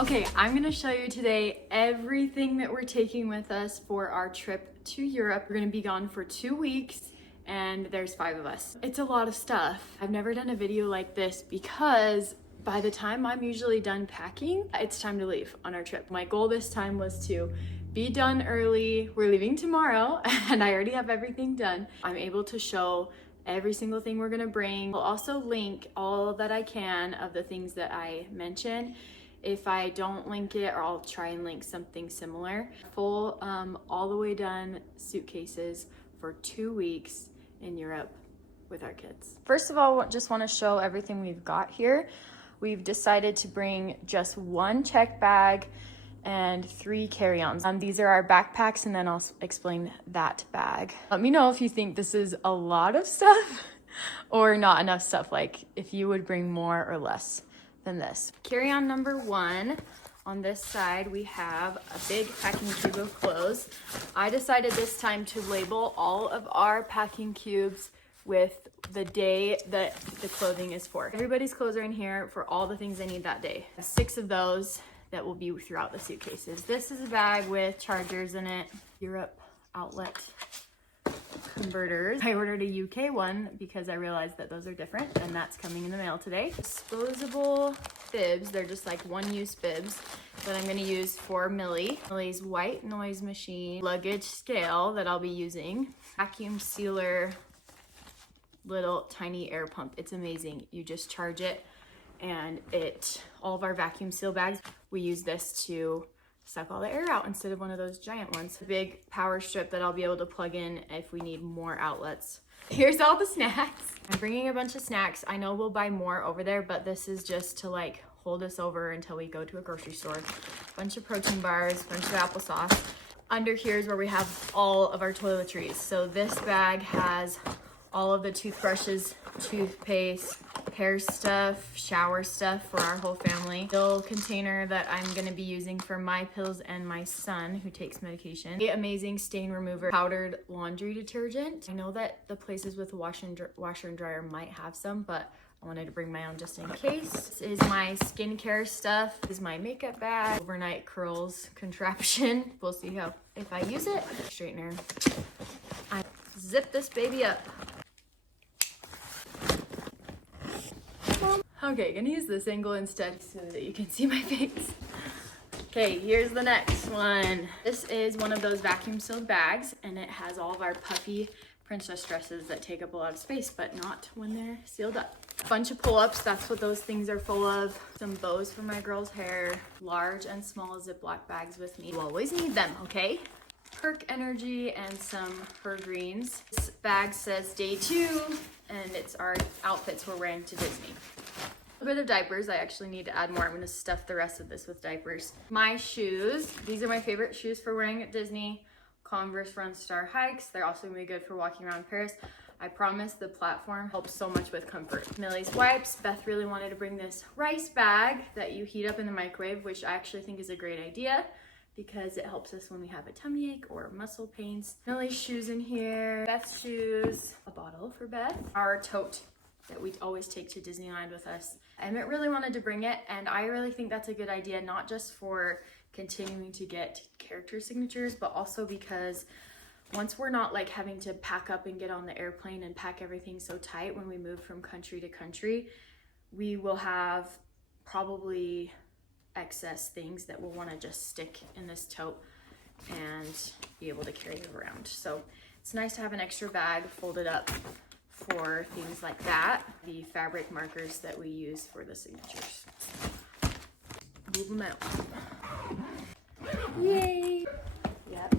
Okay, I'm gonna show you today everything that we're taking with us for our trip to Europe. We're gonna be gone for 2 weeks and there's 5 of us. It's a lot of stuff. I've never done a video like this because by the time I'm usually done packing, it's time to leave on our trip. My goal this time was to be done early. We're leaving tomorrow and I already have everything done. I'm able to show every single thing we're gonna bring. I'll also link all that I can of the things that I mention. If I don't link it, or I'll try and link something similar. Full, all the way done suitcases for 2 weeks in Europe with our kids. First of all, just want to show everything we've got here. We've decided to bring just 1 check bag and 3 carry-ons. These are our backpacks, and then I'll explain that bag. Let me know if you think this is a lot of stuff or not enough stuff, like if you would bring more or less than this. Carry-on number 1, on this side we have a big packing cube of clothes. I decided this time to label all of our packing cubes with the day that the clothing is for. Everybody's clothes are in here for all the things they need that day. 6 of those that will be throughout the suitcases. This is a bag with chargers in it, Europe outlet converters. I ordered a UK one because I realized that those are different, and that's coming in the mail today. Disposable bibs, they're just like one-use bibs that I'm gonna use for Millie. Millie's white noise machine, luggage scale that I'll be using, vacuum sealer, little tiny air pump. It's amazing. You just charge it and all of our vacuum seal bags, we use this to suck all the air out instead of one of those giant ones. A big power strip that I'll be able to plug in if we need more outlets. Here's all the snacks. I'm bringing a bunch of snacks. I know we'll buy more over there, but this is just to like hold us over until we go to a grocery store. Bunch of protein bars, bunch of applesauce. Under here is where we have all of our toiletries. So this bag has all of the toothbrushes, toothpaste, hair stuff, shower stuff for our whole family. Little container that I'm gonna be using for my pills and my son who takes medication. The amazing stain remover, powdered laundry detergent. I know that the places with a washer and dryer might have some, but I wanted to bring my own just in case. This is my skincare stuff. This is my makeup bag, overnight curls contraption. We'll see if I use it. Straightener. I zip this baby up. Okay, gonna use this angle instead so that you can see my face. Okay, here's the next one. This is one of those vacuum sealed bags, and it has all of our puffy princess dresses that take up a lot of space, but not when they're sealed up. A bunch of pull-ups, that's what those things are full of. Some bows for my girl's hair, large and small Ziploc bags with me. You always need them, okay? Perk Energy and some Her Greens. This bag says day 2, and it's our outfits we're wearing to Disney. A bit of diapers. I actually need to add more. I'm going to stuff the rest of this with diapers. My shoes. These are my favorite shoes for wearing at Disney. Converse Run Star hikes. They're also going to be good for walking around Paris. I promise the platform helps so much with comfort. Millie's wipes. Beth really wanted to bring this rice bag that you heat up in the microwave, which I actually think is a great idea because it helps us when we have a tummy ache or muscle pains. Millie's shoes in here. Beth's shoes. A bottle for Beth. Our tote that we always take to Disneyland with us. Emmett really wanted to bring it, and I really think that's a good idea, not just for continuing to get character signatures, but also because once we're not like having to pack up and get on the airplane and pack everything so tight when we move from country to country, we will have probably excess things that we'll want to just stick in this tote and be able to carry it around. So it's nice to have an extra bag folded up for things like that. The fabric markers that we use for the signatures. Move them out. Yay! Yep.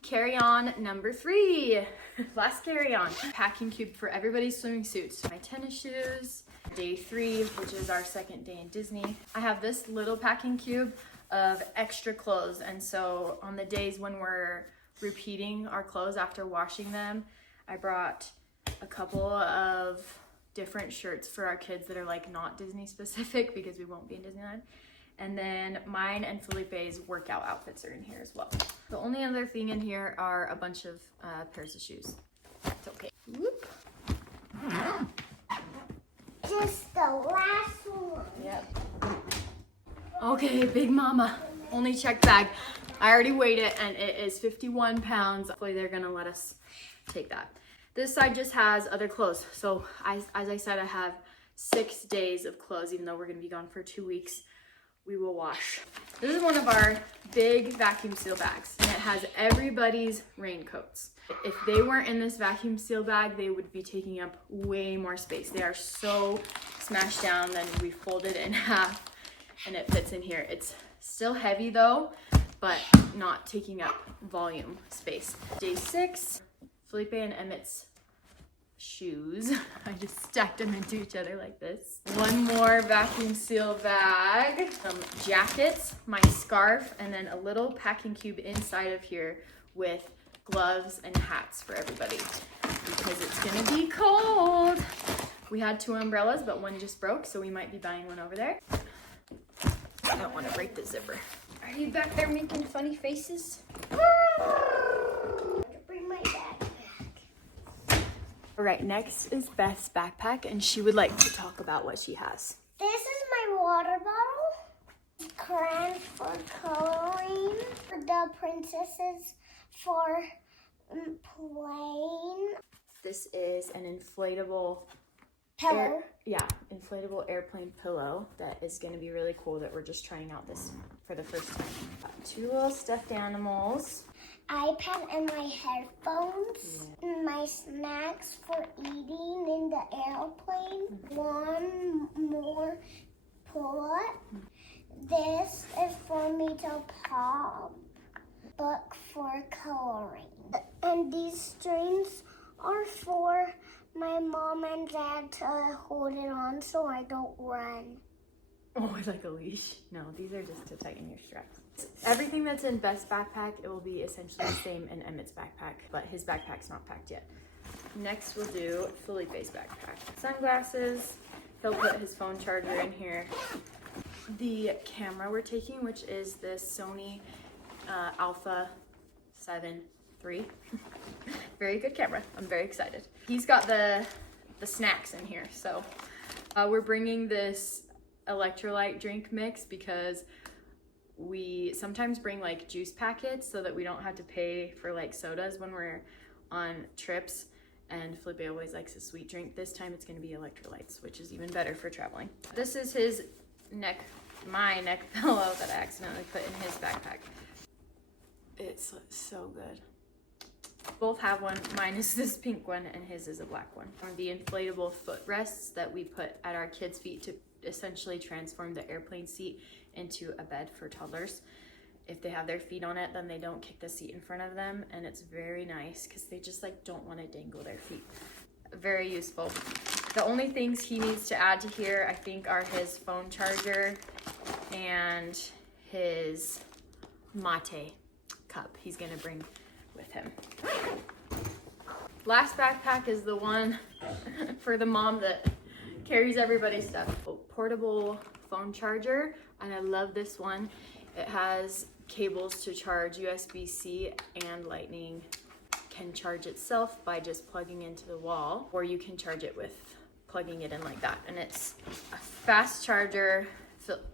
Carry-on number 3. Last carry-on. Packing cube for everybody's swimming suits. My tennis shoes. Day 3, which is our second day in Disney. I have this little packing cube of extra clothes, and so on the days when we're repeating our clothes after washing them, I brought a couple of different shirts for our kids that are like not Disney specific because we won't be in Disneyland. And then mine and Felipe's workout outfits are in here as well. The only other thing in here are a bunch of pairs of shoes. It's okay. Whoop. Just the last one. Yep. Okay. Okay, Big Mama, only checked bag. I already weighed it and it is 51 pounds. Hopefully they're gonna let us take that. This side just has other clothes. So as I said, I have 6 days of clothes, even though we're gonna be gone for 2 weeks. We will wash. This is one of our big vacuum seal bags and it has everybody's raincoats. If they weren't in this vacuum seal bag, they would be taking up way more space. They are so smashed down, then we fold it in half and it fits in here. It's still heavy though, but not taking up volume space. Day 6, Felipe and Emmett's shoes. I just stacked them into each other like this. One more vacuum seal bag, some jackets, my scarf, and then a little packing cube inside of here with gloves and hats for everybody because it's gonna be cold. We had 2 umbrellas, but one just broke, so we might be buying one over there. I don't want to break the zipper. Are you back there making funny faces? Bring my backpack. All right, next is Beth's backpack, and she would like to talk about what she has. This is my water bottle. Crayon for coloring. The princesses for playing. This is an inflatable Pillow. inflatable airplane pillow that is going to be really cool that we're just trying out this for the first time. Got 2 little stuffed animals. iPad and my headphones. Yeah. And my snacks for eating in the airplane. One more pull-up. This is for me to pop. Book for coloring. And these strings are for my mom and dad to hold it on so I don't run. Oh, like a leash? No, these are just to tighten your straps. Everything that's in Beth's backpack, it will be essentially the same in Emmett's backpack, but his backpack's not packed yet. Next, we'll do Felipe's backpack. Sunglasses. He'll put his phone charger in here. The camera we're taking, which is this Sony Alpha 7 III. Very good camera. I'm very excited. He's got the snacks in here. So we're bringing this electrolyte drink mix because we sometimes bring like juice packets so that we don't have to pay for like sodas when we're on trips. And Felipe always likes a sweet drink. This time it's going to be electrolytes, which is even better for traveling. This is his my neck pillow that I accidentally put in his backpack. It's so good. Both have one. Mine is this pink one and his is a black one. The inflatable footrests that we put at our kids' feet to essentially transform the airplane seat into a bed for toddlers. If they have their feet on it, then they don't kick the seat in front of them, and it's very nice because they just like don't want to dangle their feet. Very useful. The only things he needs to add to here, I think, are his phone charger and his mate cup he's gonna bring with him. Last backpack is the one for the mom that carries everybody's stuff. Portable phone charger, and I love this one. It has cables to charge USB-C and Lightning. Can charge itself by just plugging into the wall, or you can charge it with plugging it in like that. And it's a fast charger.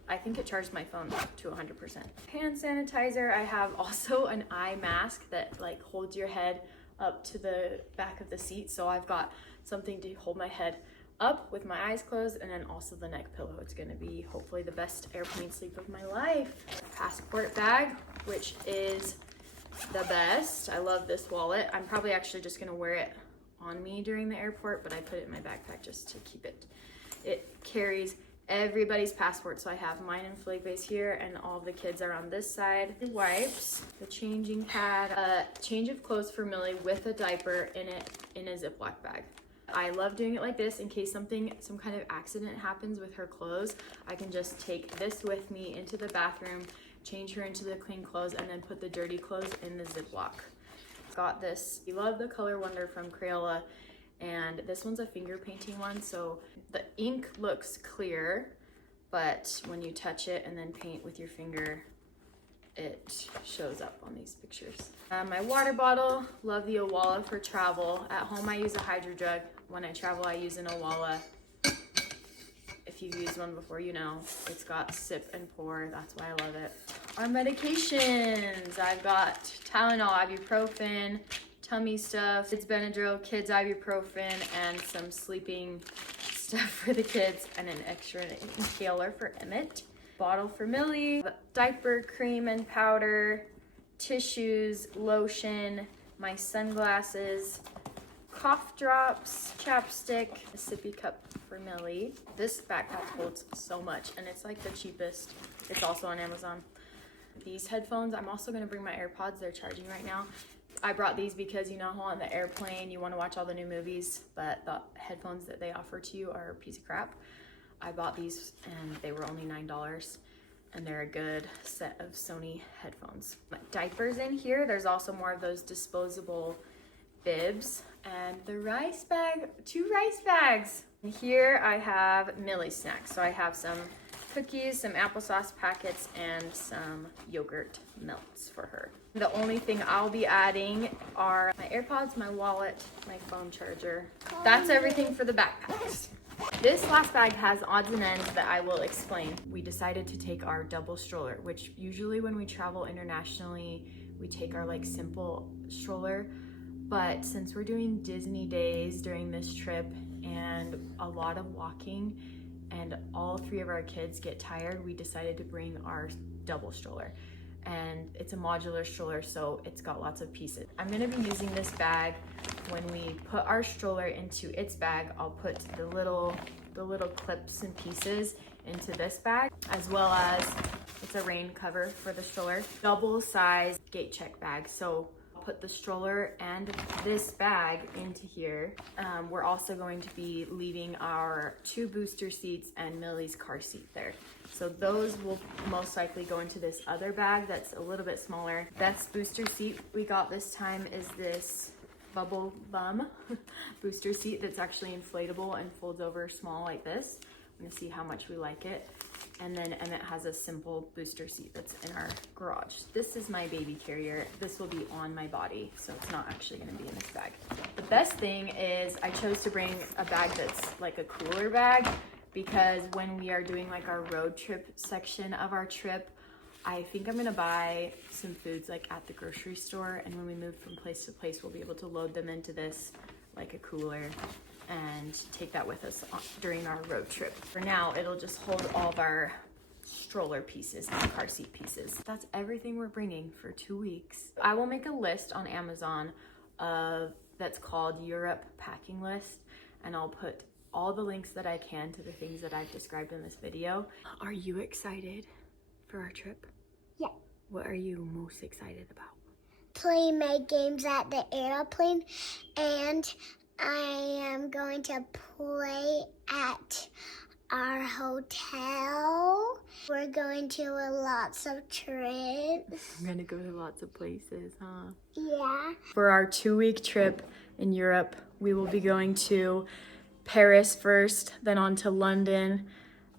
I think it charged my phone to 100%. Hand sanitizer. I have also an eye mask that like holds your head up to the back of the seat. So I've got something to hold my head up with my eyes closed, and then also the neck pillow. It's gonna be hopefully the best airplane sleep of my life. Passport bag, which is the best. I love this wallet. I'm probably actually just gonna wear it on me during the airport, but I put it in my backpack just to keep it. It carries everybody's passport, so I have mine and Felipe's here, and all the kids are on this side. The wipes, the changing pad, a change of clothes for Millie with a diaper in it in a Ziploc bag. I love doing it like this in case some kind of accident happens with her clothes. I can just take this with me into the bathroom, change her into the clean clothes, and then put the dirty clothes in the Ziploc. Got this. We love the Color Wonder from Crayola, and this one's a finger painting one, so the ink looks clear, but when you touch it and then paint with your finger, it shows up on these pictures. My water bottle, love the Owala for travel. At home I use a Hydro Jug. When I travel I use an Owala. If If you've used one before, you know it's got sip and pour. That's why I love it. Our medications. I've got Tylenol, ibuprofen, tummy stuff, kids Benadryl, kids ibuprofen, and some sleeping stuff for the kids, and an extra inhaler for Emmett. Bottle for Millie, diaper, cream and powder, tissues, lotion, my sunglasses, cough drops, chapstick, a sippy cup for Millie. This backpack holds so much, and it's like the cheapest. It's also on Amazon. These headphones, I'm also gonna bring my AirPods. They're charging right now. I brought these because you know how on the airplane you wanna watch all the new movies, but the headphones that they offer to you are a piece of crap. I bought these and they were only $9, and they're a good set of Sony headphones. Diapers in here. There's also more of those disposable bibs, and the rice bag, 2 rice bags. And here I have Millie snacks. So I have some cookies, some applesauce packets, and some yogurt melts for her. The only thing I'll be adding are my AirPods, my wallet, my phone charger. That's everything for the backpacks. This last bag has odds and ends that I will explain. We decided to take our double stroller, which usually when we travel internationally, we take our like simple stroller. But since we're doing Disney days during this trip and a lot of walking, and all 3 of our kids get tired, we decided to bring our double stroller. And it's a modular stroller, so it's got lots of pieces. I'm gonna be using this bag when we put our stroller into its bag. I'll put the little clips and pieces into this bag, as well as it's a rain cover for the stroller. Double size gate check bag. So I'll put the stroller and this bag into here. We're also going to be leaving our 2 booster seats and Millie's car seat there. So those will most likely go into this other bag that's a little bit smaller. Best booster seat we got this time is this bubble bum booster seat that's actually inflatable and folds over small like this. I'm gonna see how much we like it. And then Emmett has a simple booster seat that's in our garage. This is my baby carrier. This will be on my body, so it's not actually gonna be in this bag. The best thing is I chose to bring a bag that's like a cooler bag, because when we are doing like our road trip section of our trip, I think I'm gonna buy some foods like at the grocery store, and when we move from place to place, we'll be able to load them into this like a cooler and take that with us during our road trip. For now, it'll just hold all of our stroller pieces and car seat pieces. That's everything we're bringing for 2 weeks. I will make a list on Amazon that's called Europe Packing List, and I'll put all the links that I can to the things that I've described in this video. Are you excited for our trip? Yeah. What are you most excited about? Playing my games at the airplane, and I am going to play at our hotel. We're going to lots of trips. I'm gonna go to lots of places, huh? Yeah. For our 2-week trip in Europe, we will be going to Paris first, then on to London,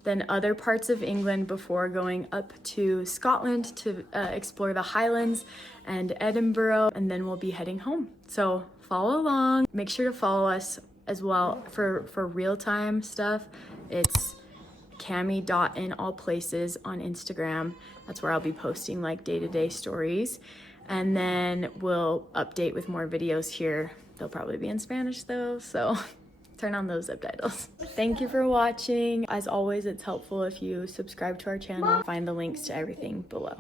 then other parts of England before going up to Scotland to explore the Highlands and Edinburgh, and then we'll be heading home. So follow along. Make sure to follow us as well for real-time stuff. It's Cami.inallplaces on Instagram. That's where I'll be posting like day-to-day stories. And then we'll update with more videos here. They'll probably be in Spanish though, so turn on those subtitles. Thank you for watching. As always, it's helpful if you subscribe to our channel. Find the links to everything below.